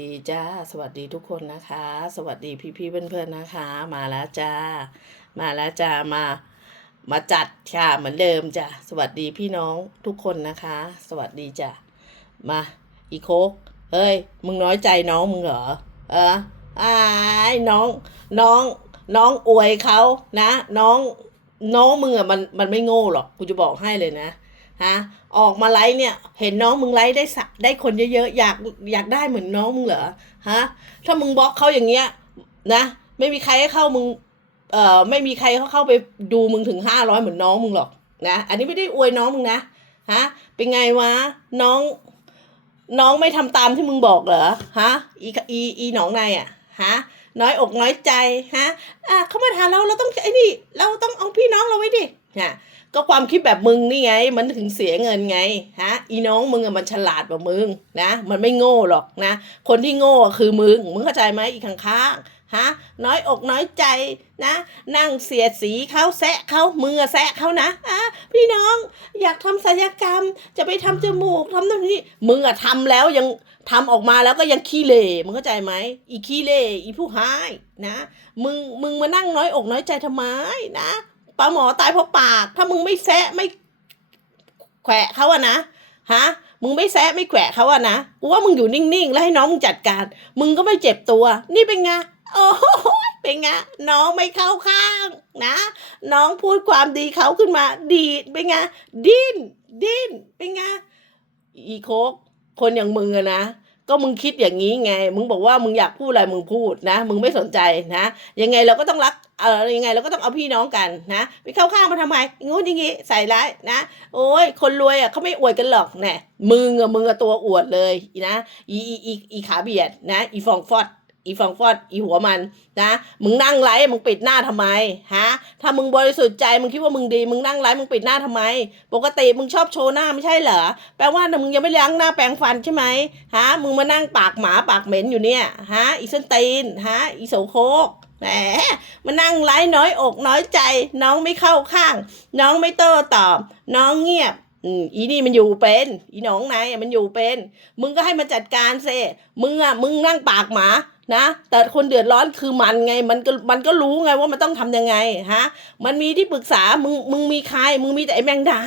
ดีจ้า สวัสดีทุกคนนะคะ สวัสดีพี่ๆเพื่อนๆนะคะ มาแล้วจ้า มาแล้วจ้า มา มาจัดค่ะเหมือนเดิมจ้ะ สวัสดีพี่น้องทุกคนนะคะ สวัสดีจ้ะ มา อีโคกเฮ้ย มึงน้อยใจน้องมึงเหรอ เออไอ้น้อง น้อง น้องอวยเขานะ น้อง น้องมึงอะมัน มันไม่โง่หรอก กูจะบอกให้เลยนะ ฮะออกมาไลฟ์เนี่ย เห็นน้องมึงไลฟ์ได้สะได้คนเยอะๆอยากอยากได้เหมือนน้องมึงเหรอฮะถ้ามึงบล็อกเขาอย่างเงี้ยนะไม่มีใครให้เข้ามึงเอ่อไม่มีใครเขาเข้าไปดูมึงถึงห้าร้อยเหมือนน้องมึงหรอกนะอันนี้ไม่ได้อวยน้องมึงนะฮะเป็นไงวะน้องน้องไม่ทำตามที่มึงบอกเหรอฮะอีอีอีหนองในอะฮะน้อยอกน้อยใจฮะอะเขามาหาเราเราต้องไอ้นี่เราต้องเอาพี่น้องเราไว้ดิฮะ ก็ความคิดแบบมึงนี่ไง มันถึงเสียเงินไงฮะอีน้องมึงอะมันฉลาดกว่ามึงนะ มันไม่โง่หรอกนะ คนที่โง่คือมึงมึงเข้าใจไหมอีกข้างๆฮะน้อยอกน้อยใจนะ นั่งเสียสีเขาแซะเขามึงอแซะเขานะอะพี่น้องอยากทำศัลยกรรม จะไปทำจมูกทำตรงนี้มึงอะทำแล้วยังทำออกมาแล้วก็ยังขี้เหร่มึงเข้าใจไหมอีขี้เหร่อีผู้หายนะ มึงมึงมานั่งน้อยอกน้อยใจทำไมนะ ปลาหมอตายเพราะปาก ถ้ามึงไม่แซะไม่แขวะเขาอะนะฮะมึงไม่แซะไม่แขวะเขาอะนะกูว่ามึงอยู่นิ่งๆ แล้วให้น้องมึงจัดการ มึงก็ไม่เจ็บตัว นี่เป็นไงโอ้โหเป็นไงน้องไม่เข้าข้างนะ น้องพูดความดีเขาขึ้นมา ดีเป็นไงดิ้นดิ้นเป็นไงอีโคกคนอย่างมึงอะนะ ก็มึงคิดอย่างนี้ไง มึงบอกว่ามึงอยากพูดอะไรมึงพูดนะ มึงไม่สนใจนะ ยังไงเราก็ต้องรัก เออยังไงเราก็ต้องเอาพี่น้องกันนะ ไปเข้าข้างมาทำไมงู้นอย่างงี้ใส่ร้ายนะ โอ้ยคนรวยอะเขาไม่อวดกันหรอกแน่มึงอะมึงอะตัวอวดเลยนะ อีอีอีขาเบียดนะ อีฟองฟอด อีฟองฟอดอีหัวมันนะ มึงนั่งไลฟ์มึงปิดหน้าทำไมฮะ ถ้ามึงบริสุทธิ์ใจมึงคิดว่ามึงดี มึงนั่งไลฟ์มึงปิดหน้าทำไม ปกติมึงชอบโชว์หน้าไม่ใช่เหรอ แปลว่ามึงยังไม่ล้างหน้าแปรงฟันใช่ไหมฮะ มึงมานั่งปากหมาปากเหม็นอยู่เนี่ยฮะ อีส้นตีนฮะ อีโสโคกแหมมานั่งไลฟ์น้อยอกน้อยใจ น้องไม่เข้าข้าง น้องไม่โต้ตอบ น้องเงียบ อืมอีนี่มันอยู่เป็น อีหนองนายมันอยู่เป็น มึงก็ให้มันจัดการเซมึงอะมึงนั่งปากหมานะแต่คนเดือดร้อนคือมันไงมันก็มันก็รู้ไงว่ามันต้องทำยังไงฮะมันมีที่ปรึกษามึงมึงมีใคร มึงมีแต่ไอ้แมงดา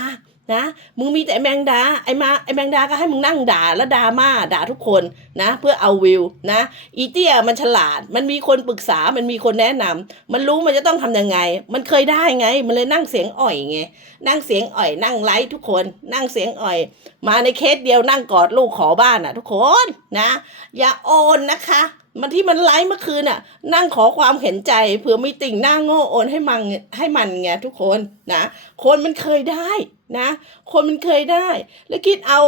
นะมึงมีแต่แมงดาไอ้มาไอ้แมงดาก็ให้มึงนั่งด่าและดาม่าด่าทุกคนนะ เพื่อเอาวิวนะอีเตี้ยมันฉลาด มันมีคนปรึกษามันมีคนแนะนำมันรู้มันจะต้องทำยังไง มันเคยได้ไง มันเลยนั่งเสียงอ่อยไงนั่งเสียงอ่อย นั่งไลฟ์ทุกคน นั่งเสียงอ่อย มาในเคสเดียวนั่งกอดลูกขอบ้านอะ ทุกคนนะ อย่าโอนนะคะ มันที่มันไลฟ์เมื่อคืนน่ะ นั่งขอความเห็นใจเผื่อมีติ่งหน้าโง่โอนให้มันให้มันไงทุกคนนะ คนมันเคยได้นะ คนมันเคยได้ แล้วคิดเอา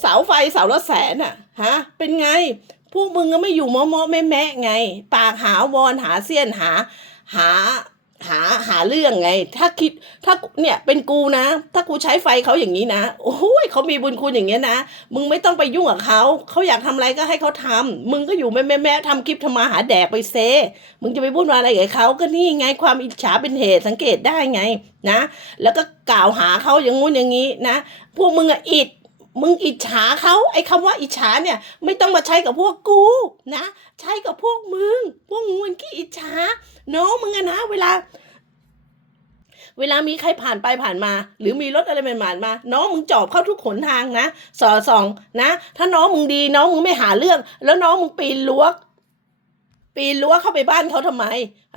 เสาไฟเสาละแสนอะฮะเป็นไง พวกมึงก็ไม่อยู่มอมอแม่แม่ไง ปากหาวอนหาเสี้ยนหาหา หาหาเรื่องไง ถ้าคิดถ้าเนี่ยเป็นกูนะ ถ้ากูใช้ไฟเขาอย่างนี้นะโอ้ยเขามีบุญคุณอย่างเงี้ยนะมึงไม่ต้องไปยุ่งกับเขาเขาอยากทำอะไรก็ให้เขาทำมึงก็อยู่แม่แม่แม่ทำคลิปทำมาหาแดกไปเซ มึงจะไปพูดว่าอะไรกับเขาก็นี่ไงความอิจฉาเป็นเหตุสังเกตได้ไงนะ แล้วก็กล่าวหาเขาอย่างงู้นอย่างนี้นะ พวกมึงอะอิด มึงอิจฉาเขาไอ้คำว่าอิจฉาเนี่ย ไม่ต้องมาใช้กับพวกกูนะ ใช้กับพวกมึง พวกมึงมันขี้อิจฉาน้องมึงอะนะ เวลา เวลามีใครผ่านไปผ่านมา หรือมีรถอะไรใหม่ๆมา น้องมึงจอบเข้าทุกขนทางนะสอส่องนะ ถ้าน้องมึงดี น้องมึงไม่หาเรื่อง แล้วน้องมึงปีนรั้วปีนรั้วเข้าไปบ้านเขาทำไม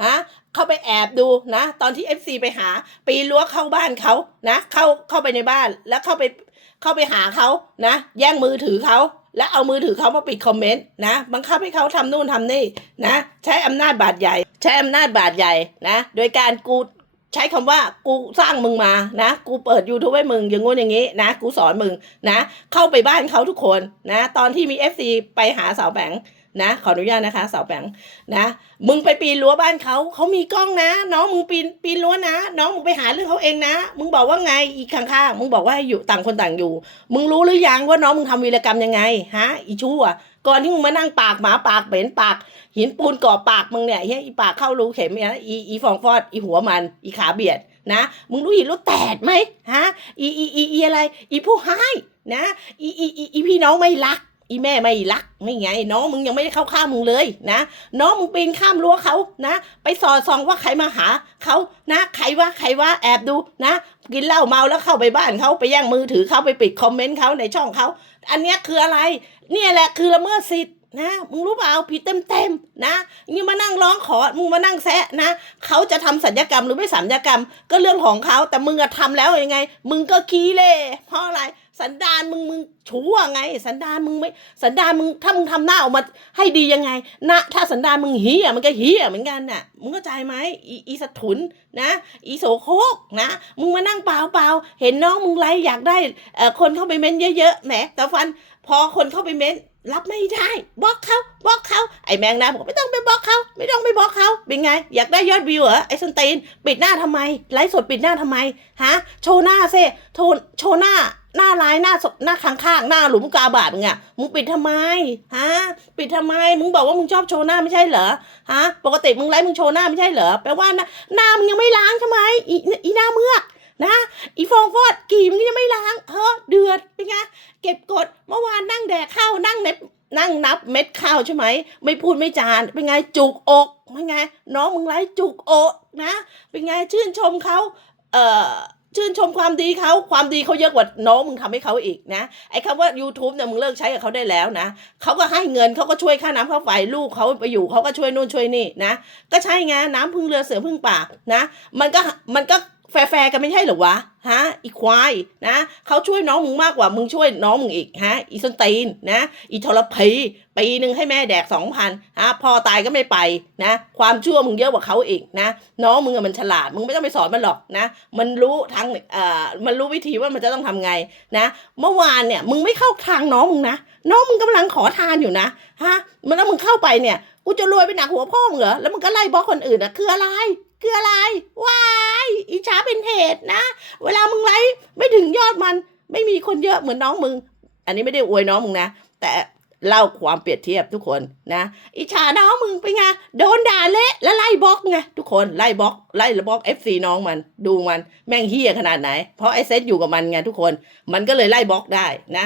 ฮะเข้าไปแอบดูนะ ตอนที่เอฟซีไปหา ปีนรั้วเข้าบ้านเขานะ เข้าเข้าไปในบ้านแล้วเข้าไป เข้าไปหาเขานะ แย่งมือถือเขาแล้วเอามือถือเขามาปิดคอมเมนต์นะบังคับให้เขาทำนู่นทำนี่นะ ใช้อำนาจบาดใหญ่ ใช้อำนาจบาดใหญ่นะ โดยการกูใช้คำว่ากูสร้างมึงมานะ กูเปิด YouTube ให้มึงอย่างงู้นอย่างนี้นะ กูสอนมึงนะ เข้าไปบ้านเขาทุกคนนะ ตอนที่มี FC ไปหาสาวแบงค์ นะขออนุญาตนะคะสาวแบงค์นะมึงไปปีนรั้วบ้านเขาเขามีกล้องนะ น้องมึงปีนปีนรั้วนะ น้องมึงไปหาเรื่องเขาเองนะ มึงบอกว่าไงอีกข้างๆมึงบอกว่าให้อยู่ต่างคนต่างอยู่ มึงรู้หรือยังว่าน้องมึงทำวีรกรรมยังไงฮะอีชั่วก่อนที่มึงมานั่งปากหมาปากเบ็นปาก หินปูนก่อปากมึงเนี่ยเฮ้ยอีปากเข้ารูเข็มเนี่ยอีอีฟองฟอดอีหัวมันอีขาเบียดนะมึงรู้อีรู้แตดไหมฮะอีอีอีอีอะไร อีผู้ให้นะอีอีอีอีพี่น้องไม่รัก อีแม่ไม่รักไม่ไง น้องมึงยังไม่ได้เข้าข้ามมึงเลยนะ น้องมึงปีนข้ามรั้วเขานะ ไปสอดส่องว่าใครมาหาเขานะ ใครว่าใครว่าแอบดูนะ กินเหล้าเมาแล้วเข้าไปบ้านเขาไปแย่งมือถือเขาไปปิดคอมเมนต์เขาในช่องเขา อันนี้คืออะไร เนี่ยแหละคือละเมิดสิทธินะมึงรู้เปล่าผิดเต็มๆนะนี่มานั่งร้องขอมึงมานั่งแซะนะเขาจะทำสัญญกรรมหรือไม่สัญญกรรม ก็เรื่องของเขาแต่มึงอะทำแล้วยังไง มึงก็ขี้เล่เพราะอะไร สันดานมึงมึงชั่วไง สันดานมึงไม่ สันดานมึงถ้ามึงทำหน้าออกมาให้ดียังไงนะถ้าสันดานมึงเฮียมันก็เฮียเหมือนกันน่ะมึงเข้าใจไหมอีอีสถุนนะ อีโสโครกนะ มึงมานั่งเปล่าเปล่าเห็นน้องมึงไล่อยากได้เอ่อคนเข้าไปเม้นเยอะๆแหมแต่ฟันพอคนเข้าไปเม้นรับไม่ได้บล็อกเขาบล็อกเขาไอ้แมงนะบอกไม่ต้องไปบล็อกเขาไม่ต้องไปบล็อกเขาเป็นไง อยากได้ยอดวิวเหรอไอ้สนตีนปิดหน้าทำไมไลฟ์สดปิดหน้าทำไมฮะโชว์หน้าเซ่โชว์โชว์หน้า หน้าลายหน้าสหน้าข้างๆหน้าหลุมกาบาดมึงอะมึงปิดทำไมฮะปิดทำไม มึงบอกว่ามึงชอบโชว์หน้าไม่ใช่เหรอฮะปกติมึงไลฟ์มึงโชว์หน้าไม่ใช่เหรอแปลว่าหน้าหน้ามึงยังไม่ล้างใช่ไหมอีอีหน้าเมือกนะอีฟองฟอดกี่มึงยังไม่ล้างเฮ้อเดือดเป็นไงเก็บกดเมื่อวานนั่งแดกข้าวนั่งเน็บนั่งนับเม็ดข้าวใช่ไหม ไม่พูดไม่จานเป็นไงจุกอกเป็นไง น้องมึงไลฟ์จุกอกนะ เป็นไงชื่นชมเขาเอ่อ ชื่นชมความดีเขาความดีเขาเยอะกว่าน้องมึงทำให้เขาอีกนะไอ้คำว่า YouTube เนี่ยมึงเลิกใช้กับเขาได้แล้วนะเขาก็ให้เงินเขาก็ช่วยค่าน้ำค่าไฟลูกเขาไปอยู่เขาก็ช่วยนู่นช่วยนี่นะ ก็ใช่ไงน้ำพึ่งเรือเสือพึ่งปากนะ มันก็มันก็ แฟร์กันไม่ใช่หรอวะฮะอีควายนะเขาช่วยน้องมึงมากกว่ามึงช่วยน้องมึงอีกฮะอีส้นตีนนะ อีทรพีปีหนึ่งให้แม่แดกสองพันฮะพอตายก็ไม่ไปนะ ความชั่วมึงเยอะกว่าเขาอีกนะ น้องมึงอะมันฉลาด มึงไม่ต้องไปสอนมันหรอกนะ มันรู้ทางเอ่อมันรู้วิธีว่ามันจะต้องทำไงนะ เมื่อวานเนี่ยมึงไม่เข้าทางน้องมึงนะน้องมึงกำลังขอทานอยู่นะฮะมันแล้วมึงเข้าไปเนี่ยกูจะรวยไปหนักหัวพ่อมึงเหรอแล้วมึงก็ไล่บล็อกคนอื่นอะคืออะไร คืออะไรวายอิจฉาเป็นเหตุนะ เวลามึงไลฟ์ไม่ถึงยอดมัน ไม่มีคนเยอะเหมือนน้องมึง อันนี้ไม่ได้อวยน้องมึงนะ แต่เล่าความเปรียบเทียบทุกคนนะอิจฉาน้องมึงไปไงโดนด่าเละแล้วไล่บล็อกไงทุกคนไล่บล็อกไล่บล็อก FC น้องมันดูมันแม่งเฮี้ยขนาดไหน เพราะไอ้เซตอยู่กับมันไงทุกคนมันก็เลยไล่บล็อกได้นะ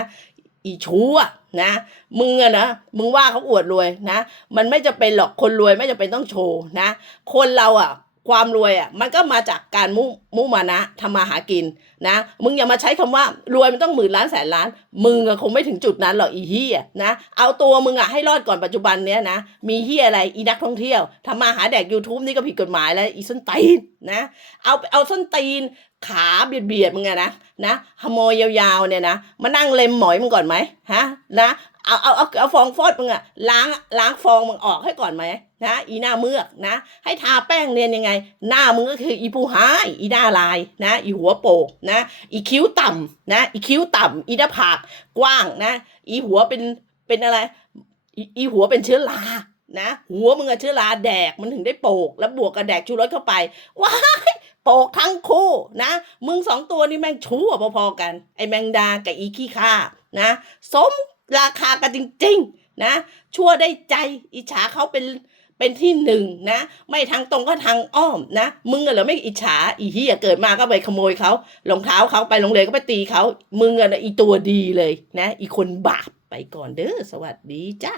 อีชู้อะนะมึงอะนะมึงว่าเขาอวดรวยนะ มันไม่จะเป็นหรอกคนรวยไม่จะเป็นต้องโชว์นะ คนเราอะ ความรวยอะมันก็มาจากการมุมุมานะทำมาหากินนะ มึงอย่ามาใช้คำว่ารวยมันต้องหมื่นล้านแสนล้าน มึงอะคงไม่ถึงจุดนั้นหรอกอีเฮียนะ เอาตัวมึงอะให้รอดก่อนปัจจุบันเนี้ยนะ มีเฮียอะไรอีนักท่องเที่ยวทำมาหาแดก YouTube นี่ก็ผิดกฎหมายแล้วอีส้นตีนนะเอาเอาส้นตีนขาเบียดเบียดๆมึงอะนะนะขโมยยาวๆเนี่ยนะมานั่งเล็มหมอยมึงก่อนไหมฮะนะ เอาเอาเอาเอาฟองฟอดมึงอะล้างล้างฟองมึงออกให้ก่อนไหมนะ อีหน้าเมือกนะ ให้ทาแป้งเนียนยังไง หน้ามึงก็คืออีผู้หายอีหน้าลายนะ อีหัวโปกนะ อีคิ้วต่ำนะ อีคิ้วต่ำอีหน้าผากกว้างนะ อีหัวเป็นเป็นอะไรอีอีหัวเป็นเชื้อรานะหัวมึงอะเชื้อราแดกมันถึงได้โปก แล้วบวกกับแดกชูรสเข้าไปว้ายโปกทั้งคู่นะ มึงสองตัวนี่แม่งชั่วพอๆกัน ไอแมงดากับอีขี้ข้านะ สม ราคากันจริง ๆ นะ ชั่วได้ใจอิจฉาเขาเป็นเป็นที่หนึ่งนะ ไม่ทางตรงก็ทางอ้อมนะ มึงอะเหรอไม่อิจฉาอีเหี้ยเกิดมาก็ไปขโมยเขารองเท้าเขาไปโรงเรียนก็ไปตีเขามึงอะนะอีตัวดีเลยนะ อีคนบาปไปก่อนเด้อสวัสดีจ้า